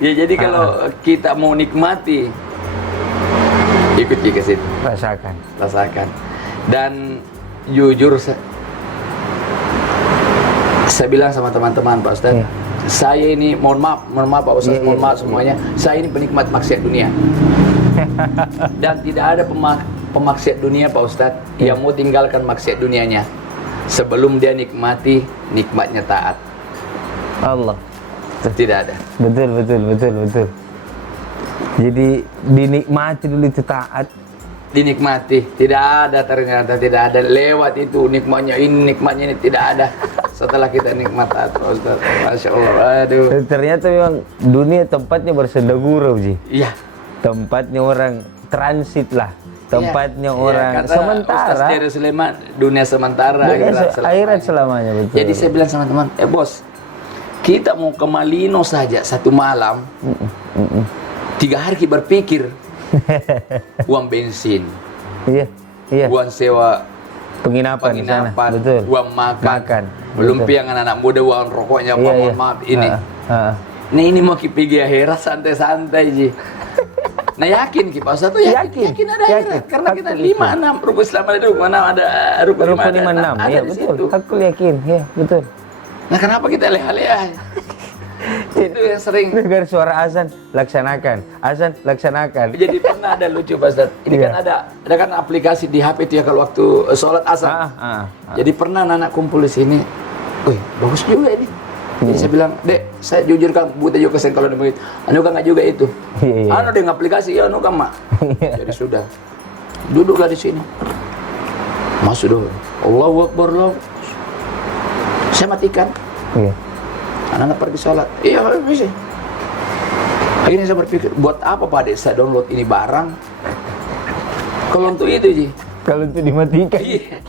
Ya jadi kalau kita mau nikmati, ikut ke situ, rasakan. Dan jujur saya bilang sama teman-teman Pak Ustadz, saya ini mohon maaf Pak Ustadz, mohon maaf semuanya, saya ini penikmat maksiat dunia. Dan tidak ada pemaksiat dunia Pak Ustadz yang mau tinggalkan maksiat dunianya sebelum dia nikmati nikmatnya taat. Allah. Tidak ada. Betul. Jadi dinikmati dulu itu taat. Dinikmati. Tidak ada, ternyata tidak ada. Lewat itu nikmatnya ini tidak ada. Setelah kita nikmat taat, Ustaz. Masya Allah. Aduh. Ternyata memang dunia tempatnya bersendagurau, Ji. Iya. Tempatnya orang transit lah. Tempatnya orang sementara. Ustaz Dery Sulaiman, dunia sementara. Akhirat selamanya. Betul. Jadi saya bilang sama teman, bos, kita mau ke Malino saja satu malam, 3 hari berpikir, uang bensin, uang sewa penginapan, uang makan, belum piang anak muda, uang rokoknya, mohon maaf ini. Nah ini mau pergi akhirat santai-santai Ji. Nah yakin Pak Ustaz tuh yakin ada akhirat, karena kita 5-6 rukun Islam ada rukun 6 ada rukun 5 ada di situ. Aku yakin, ya betul. Nah kenapa kita leha-leha? Itu yang sering dengar suara azan, laksanakan. Jadi pernah ada lucu Pak Ustaz. Ini kan ada kan aplikasi di HP itu ya kalau waktu sholat azan. Jadi pernah anak kumpul di sini. Wih, bagus juga ini. Jadi saya bilang, Dek, saya jujur kan buta juga kesen kalau begitu. Anu kan nggak juga itu. Anu dengan aplikasi ya anu kan mak. Jadi sudah. Duduklah di sini. Masuk dulu. Allahu Akbar. Saya matikan. Anak-anak pergi sholat. Iya, bisa. Akhirnya saya berpikir, buat apa Pak Dek saya download ini barang? Kalau untuk itu, Ji. Kalau untuk dimatikan. Iya.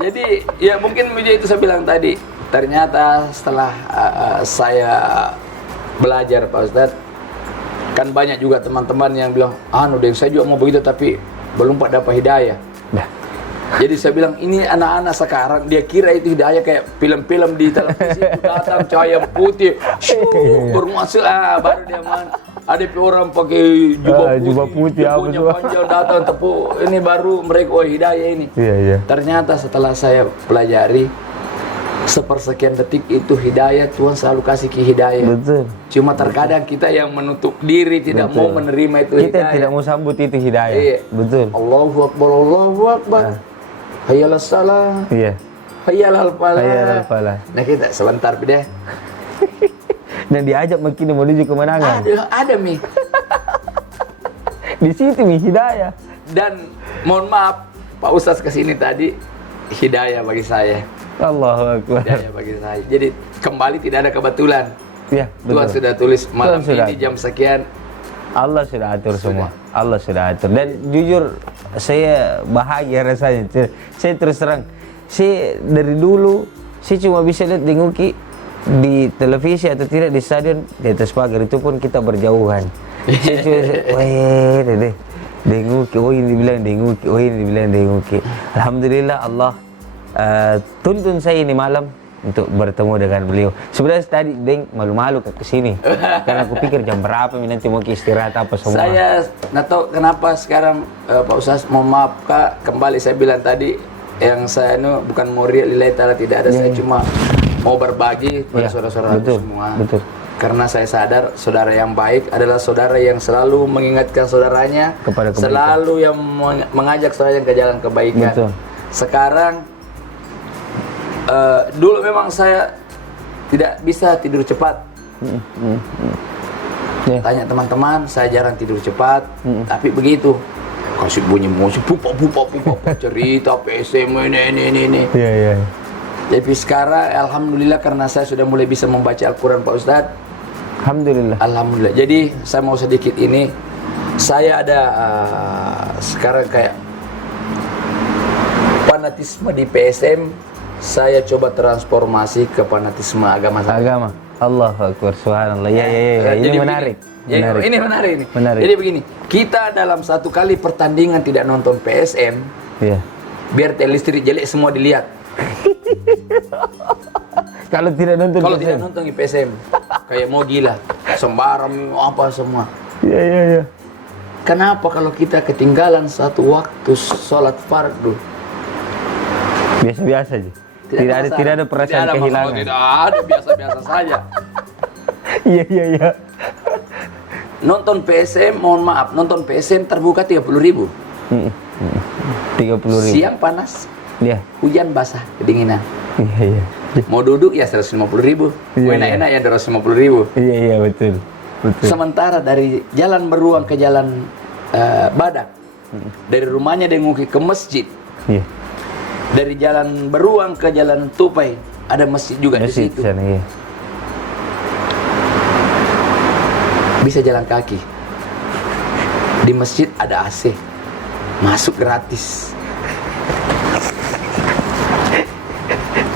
Jadi ya mungkin itu saya bilang tadi. Ternyata setelah saya belajar Pak Ustadz, kan banyak juga teman-teman yang bilang, Dek, saya juga mau begitu tapi belum dapat hidayah. Jadi saya bilang, ini anak-anak sekarang dia kira itu hidayah kayak film-film di televisi itu datang cahaya putih, baru masuk baru dia ada orang pakai jubah putih punya panjang datang tepuk, ini baru mereka hidayah ini. Ternyata setelah saya pelajari, sepersekian detik itu hidayah, Tuhan selalu kasih hidayah. Betul. Cuma terkadang kita yang menutup diri, tidak mau menerima itu hidayah. Kita tidak mau sambut itu hidayah. Betul. Allahu Akbar. Hayyalal salah. Hayyalal falah. Nah kita sebentar deh. Dan diajak makin menuju kemenangan. Ada Mi. Di situ Mi hidayah. Dan mohon maaf Pak Ustaz kesini tadi, hidayah bagi saya. Allahu Akbar. Hidayah bagi saya. Jadi kembali tidak ada kebetulan. Tuhan sudah tulis malam ini jam sekian. Allah sudah atur semua. Allah sudah atur. Dan jujur saya bahagia rasanya. Saya terus terang, saya dari dulu saya cuma bisa lihat denguki di televisi atau tidak di stadion di atas pagar, itu pun kita berjauhan. Saya cuma denguki, ini dibilang denguki. Alhamdulillah Allah tuntun saya ini malam untuk bertemu dengan beliau. Sebenarnya tadi Deng malu-malu ke sini karena aku pikir jam berapa nanti mau istirahat apa semua. Saya nggak tahu kenapa sekarang Pak Ustaz, mohon maaf Kak, kembali saya bilang tadi yang saya bukan mau lillahi ta'ala, tidak ada, saya cuma mau berbagi pada saudara-saudara semua. Betul. Karena saya sadar saudara yang baik adalah saudara yang selalu mengingatkan saudaranya, selalu yang mengajak saudaranya ke jalan kebaikan. Betul. Sekarang dulu memang saya tidak bisa tidur cepat. Tanya teman-teman, saya jarang tidur cepat. Tapi begitu kasih bunyi musik, pupa cerita PSM ini. Jadi sekarang alhamdulillah karena saya sudah mulai bisa membaca Al-Quran Pak Ustadz. Alhamdulillah. Jadi saya mau sedikit ini, saya ada sekarang kayak fanatisme di PSM. Saya coba transformasi ke fanatisme agama. Allahu Akbar, subhanallah. Ini menarik. Ini menarik. Jadi begini, kita dalam satu kali pertandingan tidak nonton PSM, biar listrik jelek semua dilihat. Kalau tidak nonton Kalau PSM. tidak nonton IPSM, kayak mau gila, sembarang apa semua. Iya. Kenapa kalau kita ketinggalan satu waktu sholat fardu? Biasa-biasa aja. Tidak ada perasaan tidak kehilangan. Tidak ada, biasa-biasa saja. Iya. Nonton PSM, mohon maaf, nonton PSM terbuka 30.000. 30.000. Siang panas, Iya. hujan basah, kedinginan. Iya. Mau duduk ya 150.000, mau Iya. enak-enak ya 250.000. Iya, betul. Sementara dari jalan Beruang ke jalan Badak, dari rumahnya Denguki ke masjid, Iya. dari jalan Beruang ke jalan Tupai ada masjid juga di Masih situ. sana, iya. Bisa jalan kaki. Di masjid ada AC, masuk gratis.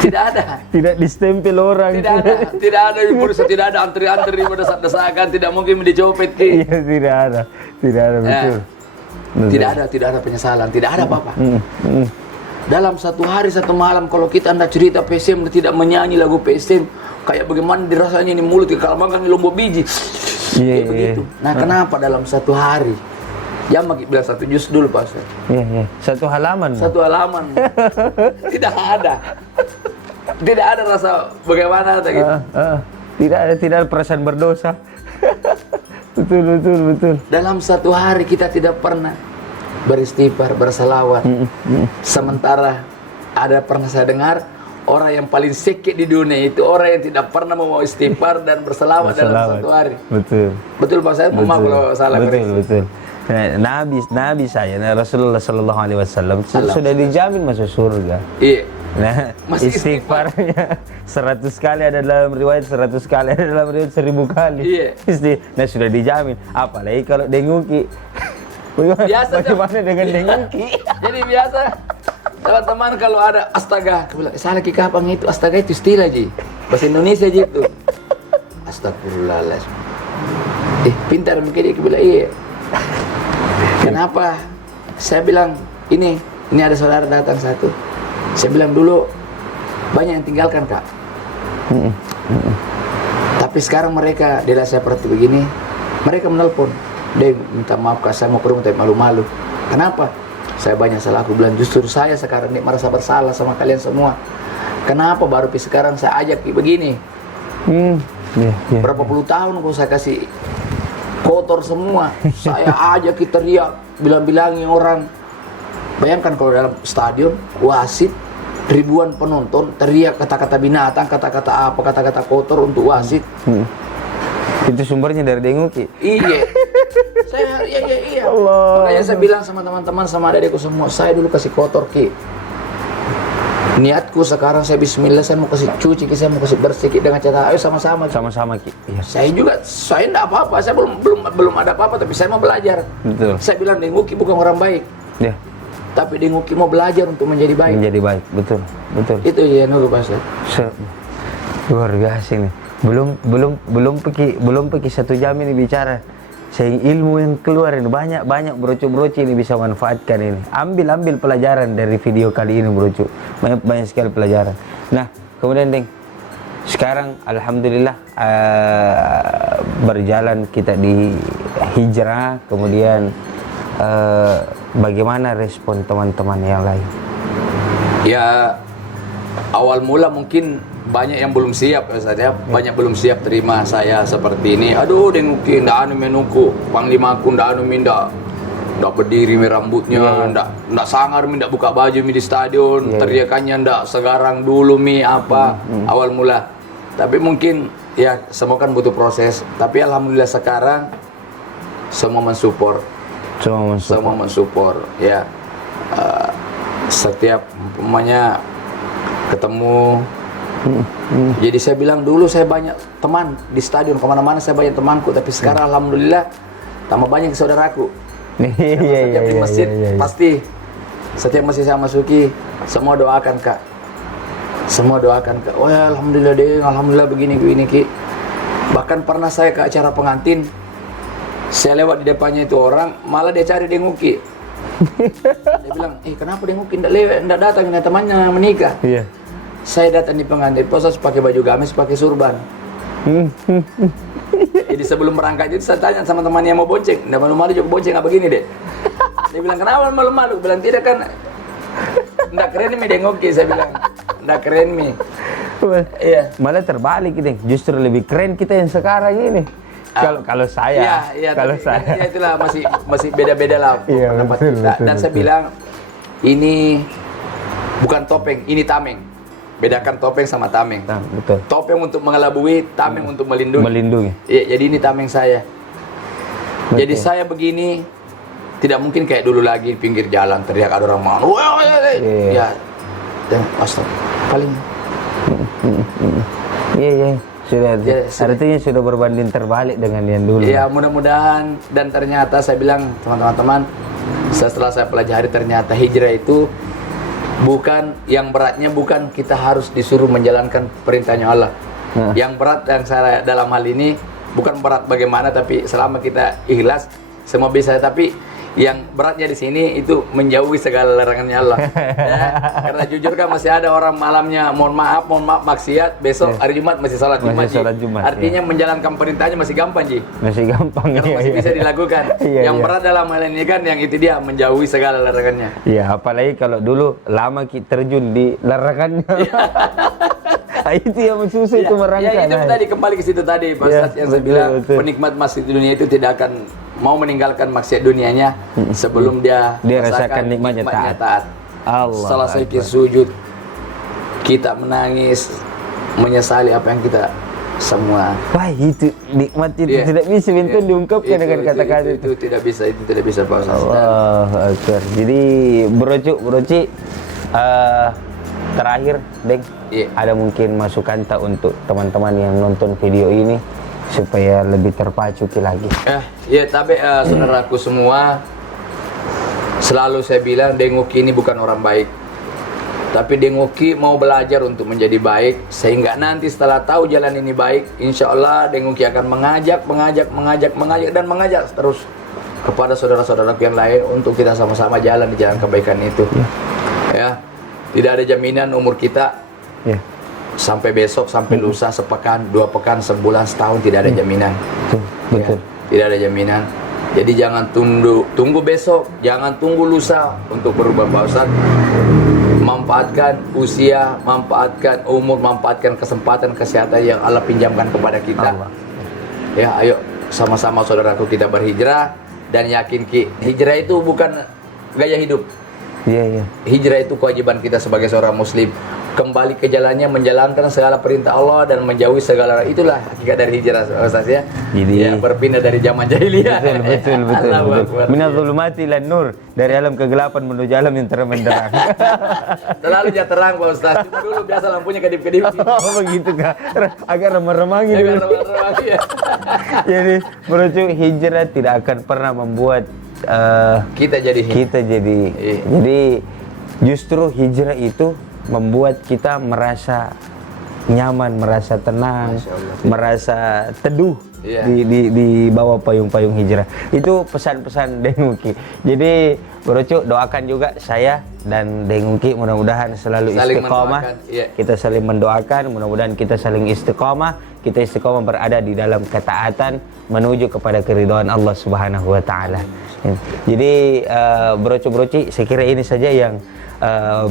Tidak ada. Tidak distempel orang. Tidak ada di bursa, tidak ada antri-antri berdesak-desakan, tidak mungkin dicopet ki. Iya, tidak ada betul. Tidak ada penyesalan, tidak ada apa-apa. Dalam satu hari satu malam kalau kita anda cerita PSM tidak menyanyi lagu PSM, kayak bagaimana dirasanya ini mulut kalau makan lombok biji. Iya. Begitu. Nah, kenapa dalam satu hari? Jangan bilang satu juz dulu, Pak Ustaz. Iya. Satu halaman. Satu halaman. Tidak ada. Tidak ada rasa bagaimana gitu. Tidak ada perasaan berdosa. Betul. Dalam satu hari kita tidak pernah beristighfar, bersalawat. Sementara pernah saya dengar orang yang paling sakit di dunia itu orang yang tidak pernah mau istighfar dan bersalawat dalam satu hari. Betul Pak, saya mau maaf kalau salah. Betul. Nah, Nabi saya, Rasulullah Sallallahu Alaihi Wasallam sudah dijamin masuk surga. Iya. Nah, istighfarnya 100 kali ada dalam riwayat, 100 kali ada dalam riwayat, 1000 kali. Iya. Nah, sudah dijamin. Apalagi kalau denguki. Bagaimana dengan denguki? Jadi biasa teman-teman kalau ada astaga, aku bilang, salah kapan itu? Astaga itu istilah ji, bahasa Indonesia gitu. Astagfirullahaladzim. Pintar mungkin dia bilang iya. Kenapa? Saya bilang ini ada saudara datang satu. Saya bilang dulu banyak yang tinggalkan kak. Tapi sekarang mereka dia seperti begini, mereka menelpon, dia minta maaf kak, saya mau ke rumah tapi malu-malu. Kenapa? Saya banyak salah. Aku bilang justru saya sekarang ini merasa bersalah sama kalian semua. Kenapa baru sekarang saya ajak begini? Berapa puluh tahun aku saya kasih kotor semua. Saya ajak kita riak, bilang-bilangin orang. Bayangkan kalau dalam stadion wasit ribuan penonton teriak kata-kata binatang, kata-kata apa, kata-kata kotor untuk wasit. Itu sumbernya dari denguki. Iya. Iya. Allah. Makanya saya bilang sama teman-teman, sama adikku semua, saya dulu kasih kotor ki. Niatku sekarang saya bismillah, saya mau kasih cuci, saya mau kasih bersih ki, dengan cara ayo sama-sama. Sama-sama ki. Iya. Saya enggak apa-apa, saya belum ada apa-apa, tapi saya mau belajar. Betul. Saya bilang denguki bukan orang baik. Iya. Tapi denguki mau belajar untuk menjadi baik. Menjadi baik, betul. Itu ya Nurul Pasha. Luar biasa ini. Belum pergi 1 jam ini bicara. Saya ilmu yang keluar ini banyak brocu ini bisa manfaatkan ini. Ambil pelajaran dari video kali ini brocu. Banyak sekali pelajaran. Nah, kemudian Deng, sekarang alhamdulillah berjalan kita di hijrah, kemudian bagaimana respon teman-teman yang lain? Ya, awal mula mungkin banyak yang belum siap saja, banyak belum siap terima saya seperti ini. Aduh, denguki ndak anu menuku, panglimaku ndak anu minda, ndak berdiri mi rambutnya, ndak sangar mi, ndak buka baju mi di stadion, teriakannya ndak segarang dulu mi apa awal mula. Tapi mungkin ya semua kan butuh proses. Tapi alhamdulillah sekarang semua mensupport. Semua mensupport ya. Setiap umpamanya ketemu. Jadi saya bilang dulu saya banyak teman di stadion, kemana-mana saya banyak temanku, tapi sekarang alhamdulillah tambah banyak saudaraku. Setiap di masjid pasti, setiap masjid saya masuki semua doakan kak, oh ya alhamdulillah deh, alhamdulillah begini ki. Bahkan pernah saya ke acara pengantin, saya lewat di depannya itu orang, malah dia cari denguki. Dia bilang, kenapa denguki ndak datang, temannya menikah. saya datang di pengantin, Pak Ustaz pakai baju gamis, pakai surban. Jadi sebelum berangkat itu saya tanya sama teman yang mau bonceng, nggak malu-malu juga bonceng nggak begini deh. Dia bilang kenapa malu-malu? Bilang tidak kan, nggak keren mi dengoki, saya bilang nggak keren mi. Iya. Malah terbalik deh, justru lebih keren kita yang sekarang ini. Kalau saya, kalau saya, ya itulah masih beda-beda lah pendapat kita. Dan saya bilang ini bukan topeng, ini tameng. Bedakan topeng sama tameng. Betul. Topeng untuk mengelabui, tameng untuk melindungi. Melindungi. Iya, jadi ini tameng saya. Betul. Jadi saya begini tidak mungkin kayak dulu lagi pinggir jalan teriak ada orang mau. Ya, dan astaga, paling. Iya. Sudah, artinya sudah berbanding terbalik dengan yang dulu. Iya, mudah-mudahan. Dan ternyata saya bilang teman-teman, setelah saya pelajari ternyata hijrah itu bukan, yang beratnya bukan kita harus disuruh menjalankan perintahnya Allah. Yang berat yang saya dalam hal ini bukan berat bagaimana, tapi selama kita ikhlas semua bisa. Tapi yang beratnya di sini itu menjauhi segala larangannya Allah. Ya, karena jujur kan masih ada orang malamnya mohon maaf maksiat, besok hari Jumat masih sholat Jumat. Artinya menjalankan perintahnya masih gampang Ji. Masih gampang. Masih bisa dilakukan. Yang berat dalam hal ini kan yang itu dia menjauhi segala larangannya. Iya, apalagi kalau dulu lama kita terjun di larangannya. Itu yang susah itu merangkak. Ya itu tadi kembali ke situ tadi Pak Ustaz yang saya bilang penikmat maksiat dunia itu tidak akan mau meninggalkan maksiat dunianya sebelum dia rasakan nikmatnya taat. Allah. Selesai kita sujud, kita menangis, menyesali apa yang kita semua. Wah, itu nikmat itu tidak bisa diungkapkan dengan kata-kata itu tidak bisa Pak Ustaz. Allah Akbar. Jadi broci terakhir, Deng, ada mungkin masukan tak untuk teman-teman yang nonton video ini supaya lebih terpacu lagi? Tapi saudaraku semua, selalu saya bilang Dengoki ini bukan orang baik. Tapi Dengoki mau belajar untuk menjadi baik, sehingga nanti setelah tahu jalan ini baik, insya Allah Dengoki akan mengajak dan mengajak terus kepada saudara-saudaraku yang lain untuk kita sama-sama jalan di jalan kebaikan itu. Ya. Tidak ada jaminan umur kita sampai besok, sampai lusa, sepekan, 2 pekan, sebulan, setahun, tidak ada jaminan. Betul. Tidak ada jaminan. Jadi jangan tunggu besok, jangan tunggu lusa untuk berubah Pak Ustaz. Manfaatkan usia, manfaatkan umur, manfaatkan kesempatan, kesehatan yang Allah pinjamkan kepada kita. Ya, ayo sama-sama saudaraku kita berhijrah dan yakin hijrah itu bukan gaya hidup. Iya. Hijrah itu kewajiban kita sebagai seorang muslim. Kembali ke jalannya, menjalankan segala perintah Allah dan menjauhi segala, itulah hakikat dari hijrah Ustaz ya. Jadi berpindah dari zaman jahiliyah. Betul. Minadz zulumati ilan nur, dari alam kegelapan menuju alam yang terang benderang. Selalu dia terang Pak Ustaz. Cuma dulu biasa lampunya kedip-kedip. Oh begitu Kak. Agak remang-remang gitu. Ya. Jadi menurut hijrah tidak akan pernah membuat kita jadi jadi justru hijrah itu membuat kita merasa nyaman, merasa tenang, merasa teduh di bawah payung-payung hijrah. Itu pesan-pesan Dengoki. Jadi Bro doakan juga saya dan Dengoki mudah-mudahan selalu istiqomah. Kita saling mendoakan, mudah-mudahan kita saling istiqomah. Kita istiqomah berada di dalam ketaatan menuju kepada keridhaan Allah Subhanahu wa taala. Jadi Bro-Ci, saya kira ini saja yang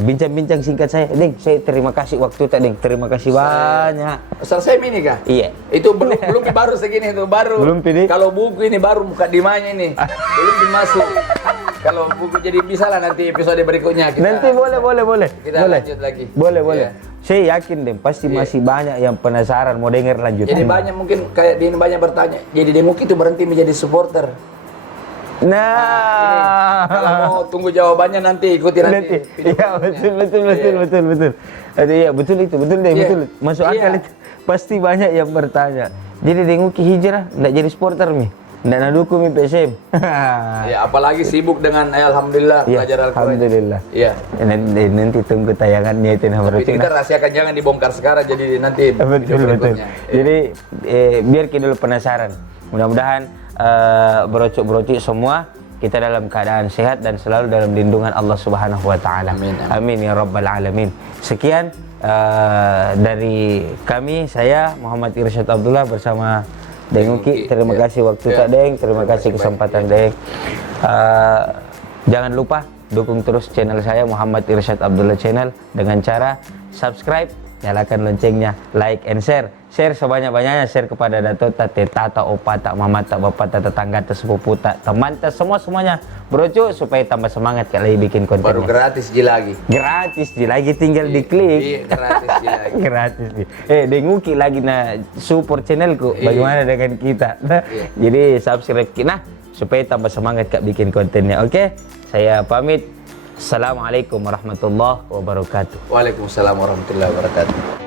bincang-bincang singkat saya. Deng, saya terima kasih waktu tak Deng. Terima kasih banyak. Selesai ini kah? Iya. Itu belum baru segini itu baru. Belum pilih. Kalau buku ini baru muka dimanya ini. Belum dimasuk. Kalau buku jadi bisa lah nanti episode berikutnya kita. Nanti boleh. Kita lanjut lagi. Boleh. Saya yakin Deng, pasti masih banyak yang penasaran mau dengar lanjutannya. Jadi banyak mungkin kayak di banyak bertanya. Jadi Dengoki itu berhenti menjadi supporter. Nah, kalau mau tunggu jawabannya nanti ikuti nanti. Iya betul. Iya betul deh, betul. Masuk akal itu. Pasti banyak yang bertanya. Jadi Dengoki hijrah enggak jadi supporter mi. Enggak nadukung mi PSM. Ya apalagi sibuk dengan alhamdulillah belajar Al-Qur'an. Alhamdulillah. Iya. Nanti tunggu tayangannya itu Tapi kita rahasiakan, jangan dibongkar sekarang jadi nanti betul. Jadi biar kita dulu penasaran. Mudah-mudahan Bro-Ci semua kita dalam keadaan sehat dan selalu dalam lindungan Allah Subhanahu wa taala. Amin. Amin ya rabbal alamin. Sekian dari kami, saya Muhammad Irsyad Abdullah bersama Deng Uki. Terima kasih waktu Kak Deng, terima kasih kesempatan Deng. Jangan lupa dukung terus channel saya Muhammad Irsyad Abdullah channel dengan cara subscribe, nyalakan loncengnya, like and share. Share sebanyak-banyaknya, share kepada dato, tate, tata, opa, tak, mama, tak, bapak, tak, tetangga, tak, sepupu, tak, teman, tak, semuanya. Broco, supaya tambah semangat kali bikin kontennya. Baru gratis je lagi. Gratis je lagi, tinggal diklik. Iya, gratis je lagi. Gratis je. Deng Uki lagi na support channelku. Bagaimana dengan kita? Jadi subscribe kita supaya tambah semangat Kak bikin kontennya. Oke? Saya pamit. Assalamualaikum warahmatullahi wabarakatuh. Waalaikumsalam warahmatullahi wabarakatuh.